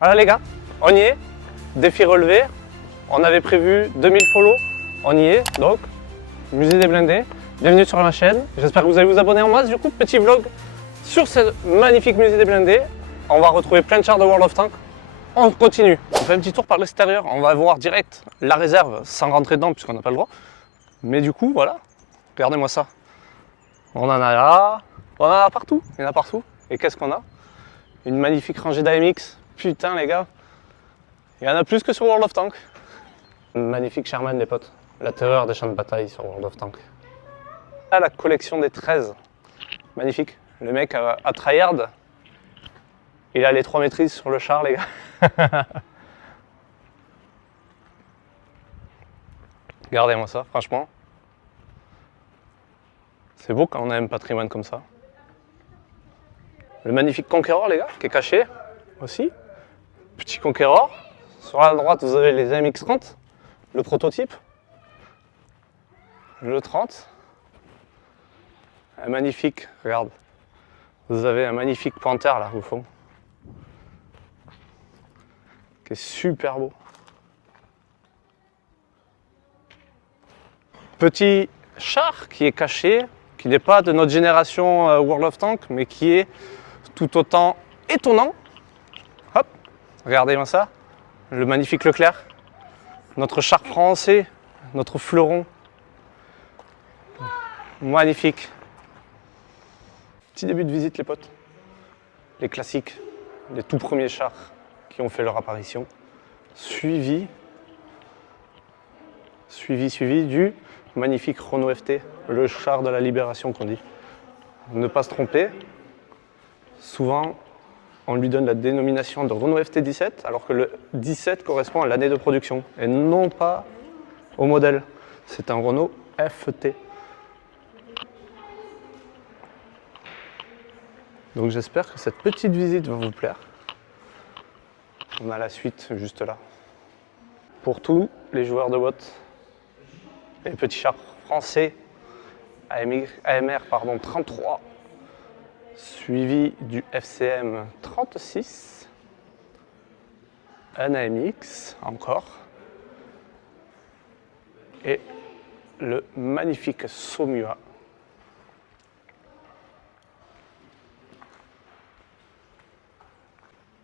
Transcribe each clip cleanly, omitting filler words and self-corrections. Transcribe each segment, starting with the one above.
Voilà les gars, on y est, défi relevé, on avait prévu 2000 follow, on y est, donc musée des blindés, bienvenue sur ma chaîne, j'espère que vous allez vous abonner en masse, du coup petit vlog sur ce magnifique musée des blindés, on va retrouver plein de chars de World of Tanks, on continue, on fait un petit tour par l'extérieur, on va voir direct la réserve sans rentrer dedans puisqu'on n'a pas le droit, mais du coup voilà, regardez-moi ça, on en a là, on en a partout, il y en a partout, et qu'est-ce qu'on a? Une magnifique rangée d'AMX. Putain les gars, il y en a plus que sur World of Tanks. Une magnifique Sherman les potes, la terreur des champs de bataille sur World of Tanks. Ah, la collection des 13, magnifique. Le mec à tryhard, il a les 3 maîtrises sur le char les gars. Regardez-moi ça, franchement. C'est beau quand on a un patrimoine comme ça. Le magnifique Conqueror les gars, qui est caché aussi. Petit Conqueror. Sur la droite, vous avez les AMX-30, le prototype. Le 30. Un magnifique, regarde. Vous avez un magnifique Panther là au fond. Qui est super beau. Petit char qui est caché, qui n'est pas de notre génération World of Tanks, mais qui est tout autant étonnant. Hop, regardez-moi ça. Le magnifique Leclerc, notre char français, notre fleuron, magnifique. Petit début de visite les potes, les classiques, les tout premiers chars qui ont fait leur apparition, suivi du magnifique Renault FT, le char de la libération qu'on dit. Ne pas se tromper, souvent on lui donne la dénomination de Renault FT 17, alors que le 17 correspond à l'année de production, et non pas au modèle. C'est un Renault FT. Donc j'espère que cette petite visite va vous plaire. On a la suite juste là. Pour tous les joueurs de bottes, les petits chars français, AMR 33, suivi du FCM 36, un AMX encore, et le magnifique Saumua.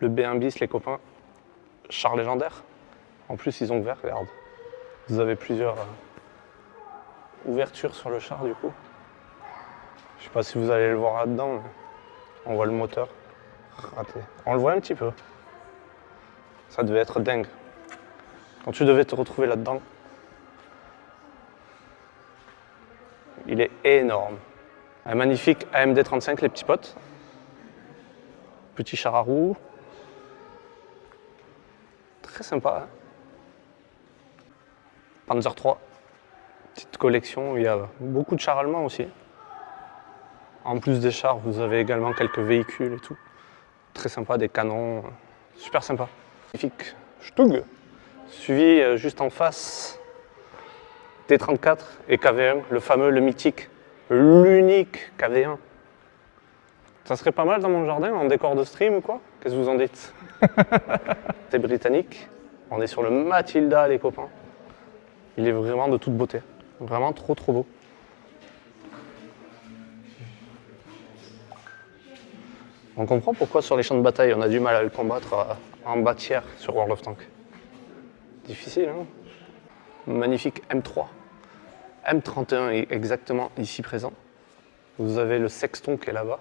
Le B1 bis les copains, char légendaire. En plus ils ont ouvert, regarde. Vous avez plusieurs ouvertures sur le char du coup. Je sais pas si vous allez le voir là-dedans, mais on voit le moteur raté. On le voit un petit peu. Ça devait être dingue. Quand tu devais te retrouver là-dedans, il est énorme. Un magnifique AMD 35 les petits potes. Petit char à roues. Très sympa. Hein, Panzer 3. Petite collection, il y a beaucoup de chars allemands aussi. En plus des chars, vous avez également quelques véhicules et tout. Très sympa, des canons, super sympa. Magnifique Stug, suivi juste en face T34 et KV1, le fameux, le mythique, l'unique KV1. Ça serait pas mal dans mon jardin en décor de stream ou quoi? Qu'est-ce que vous en dites? C'est britannique, on est sur le Matilda les copains. Il est vraiment de toute beauté, vraiment trop beau. On comprend pourquoi sur les champs de bataille on a du mal à le combattre en bas tiers sur World of Tanks. Difficile, hein? Magnifique M3. M31 est exactement ici présent. Vous avez le Sexton qui est là-bas.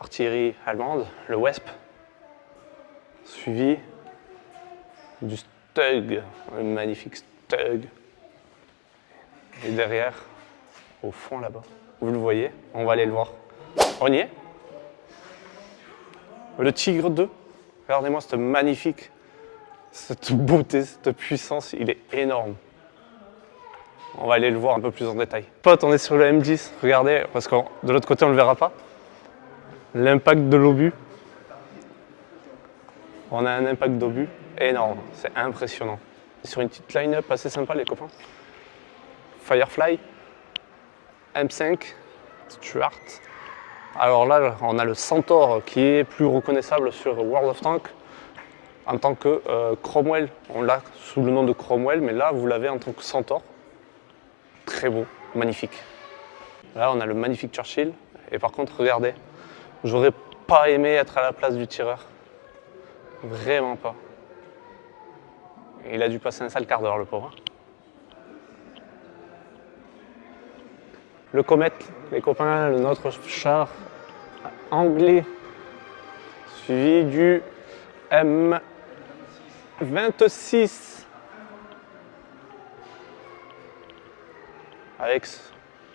Artillerie allemande, le Wesp. Suivi du Stug, le magnifique Stug. Et derrière, au fond là-bas, vous le voyez, on va aller le voir. On y est. Le Tigre 2, regardez-moi cette magnifique, cette beauté, cette puissance, il est énorme. On va aller le voir un peu plus en détail. Pote, on est sur le M10, regardez, parce que de l'autre côté on ne le verra pas. L'impact de l'obus. On a un impact d'obus énorme, c'est impressionnant. Sur une petite line-up assez sympa les copains. Firefly, M5, Stuart, Alors là, on a le Centaur qui est plus reconnaissable sur World of Tanks en tant que Cromwell. On l'a sous le nom de Cromwell, mais là, vous l'avez en tant que Centaur. Très beau, magnifique. Là, on a le magnifique Churchill. Et par contre, regardez, j'aurais pas aimé être à la place du tireur. Vraiment pas. Il a dû passer un sale quart d'heure, le pauvre. Le Comet, les copains, notre char anglais, suivi du M26 avec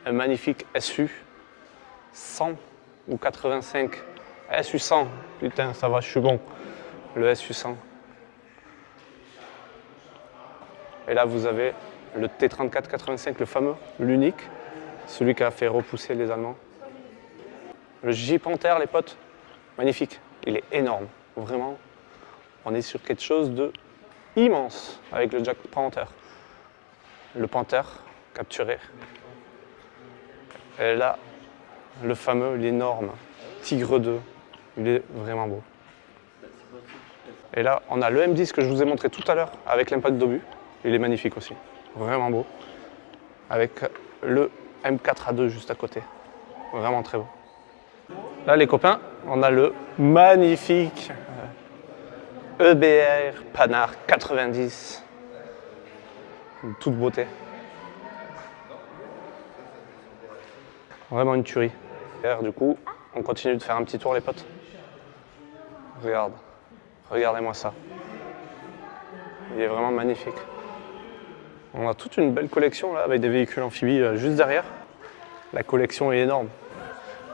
un magnifique SU 100 ou 85. SU 100, putain, ça va, je suis bon. Le SU 100. Et là, vous avez le T-34-85, le fameux, l'unique, celui qui a fait repousser les Allemands. Le J-Panther, les potes, magnifique. Il est énorme, vraiment. On est sur quelque chose de immense avec le Jack Panther. Le Panther capturé. Et là, le fameux, l'énorme Tigre 2. Il est vraiment beau. Et là, on a le M10 que je vous ai montré tout à l'heure avec l'impact d'obus. Il est magnifique aussi, vraiment beau. Avec le M4A2 juste à côté, vraiment très beau. Là les copains, on a le magnifique EBR Panhard 90. Toute beauté. Vraiment une tuerie. Et du coup, on continue de faire un petit tour les potes. Regarde, regardez-moi ça. Il est vraiment magnifique. On a toute une belle collection là avec des véhicules amphibies juste derrière. La collection est énorme.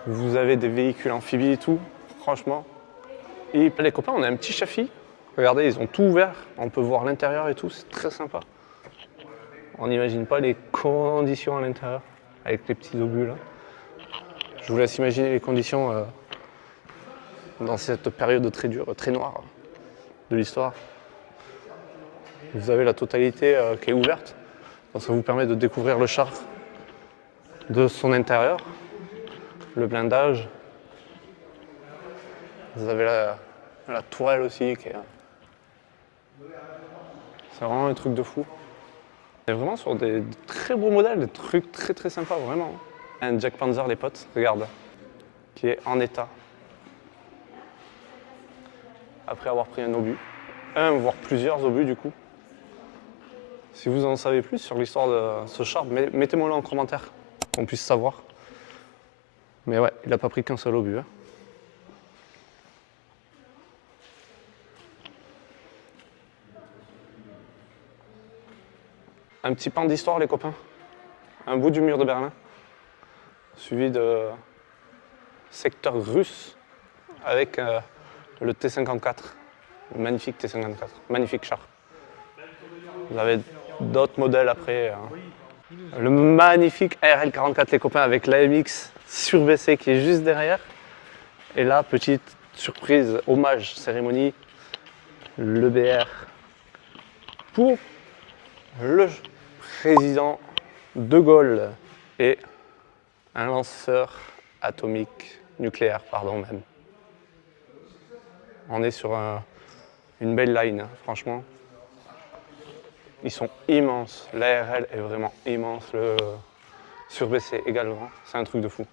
Vous avez des véhicules amphibies et tout, franchement. Et les copains, on a un petit chafi. Regardez, ils ont tout ouvert. On peut voir l'intérieur et tout, c'est très sympa. On n'imagine pas les conditions à l'intérieur avec les petits obus là. Je vous laisse imaginer les conditions dans cette période très dure, très noire de l'histoire. Vous avez la totalité qui est ouverte, donc ça vous permet de découvrir le char de son intérieur, le blindage. Vous avez la toile aussi, qui est... c'est vraiment un truc de fou. On est vraiment sur des très beaux modèles, des trucs très très sympas, vraiment. Un Jack Panzer, les potes, regarde, qui est en état. Après avoir pris un obus, un voire plusieurs obus du coup. Si vous en savez plus sur l'histoire de ce char, mettez-moi-le en commentaire, qu'on puisse savoir. Mais ouais, il n'a pas pris qu'un seul obus. Hein. Un petit pan d'histoire les copains. Un bout du mur de Berlin, suivi de secteur russe avec le T-54, le magnifique T-54, magnifique char. Vous avez d'autres modèles après. Le magnifique RL-44 les copains avec l'AMX surbaissé qui est juste derrière. Et là, petite surprise, hommage, cérémonie, l'EBR pour le président De Gaulle et un lanceur atomique, nucléaire, pardon même. On est sur une belle line, hein, franchement. Ils sont immenses. L'ARL est vraiment immense. Le surbaissé également. C'est un truc de fou.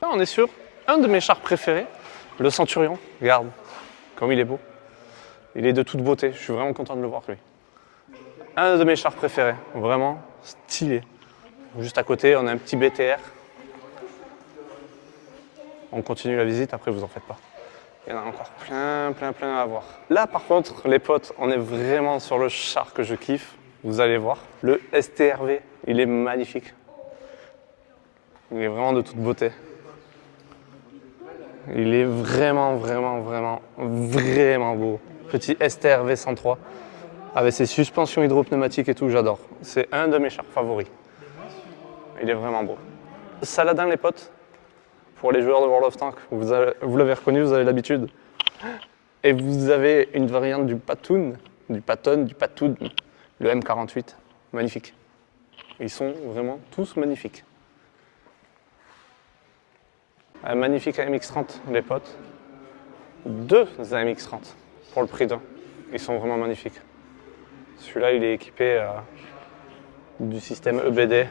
Là, on est sur un de mes chars préférés, le Centurion. Regarde, comme il est beau. Il est de toute beauté. Je suis vraiment content de le voir, lui. Un de mes chars préférés. Vraiment stylé. Juste à côté, on a un petit BTR. On continue la visite, après vous en faites pas. Il y en a encore plein à voir. Là par contre, les potes, on est vraiment sur le char que je kiffe. Vous allez voir. Le STRV, il est magnifique. Il est vraiment de toute beauté. Il est vraiment beau. Petit STRV 103 avec ses suspensions hydropneumatiques et tout, j'adore. C'est un de mes chars favoris. Il est vraiment beau. Saladin les potes. Pour les joueurs de World of Tanks, vous l'avez reconnu, vous avez l'habitude. Et vous avez une variante du Patton, le M48, magnifique. Ils sont vraiment tous magnifiques. Un magnifique AMX30, les potes. 2 AMX30 pour le prix d'un. Ils sont vraiment magnifiques. Celui-là, il est équipé du système EBD.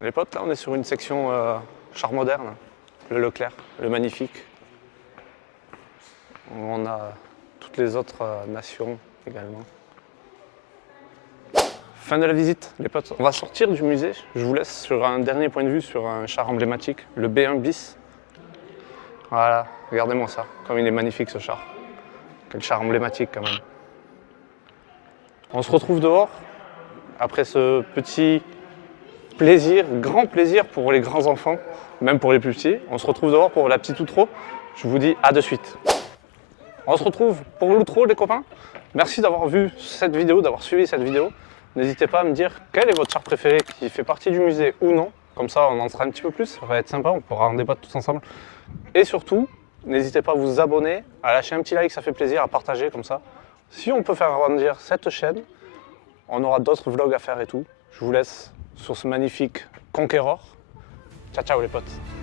Les potes, là on est sur une section char moderne, le Leclerc, le magnifique. On a toutes les autres nations également. Fin de la visite, les potes. On va sortir du musée. Je vous laisse sur un dernier point de vue sur un char emblématique, le B1 bis. Voilà, regardez-moi ça, comme il est magnifique ce char. Quel char emblématique quand même. On se retrouve dehors, après ce petit plaisir, grand plaisir pour les grands enfants, même pour les plus petits. On se retrouve dehors pour la petite outro. Je vous dis à de suite. On se retrouve pour l'outro les copains. Merci d'avoir vu cette vidéo, d'avoir suivi cette vidéo. N'hésitez pas à me dire quel est votre char préféré qui fait partie du musée ou non. Comme ça on en saura un petit peu plus, ça va être sympa, on pourra en débattre tous ensemble. Et surtout, n'hésitez pas à vous abonner, à lâcher un petit like, ça fait plaisir, à partager comme ça. Si on peut faire grandir cette chaîne, on aura d'autres vlogs à faire et tout. Je vous laisse sur ce magnifique Conqueror. Ciao ciao les potes.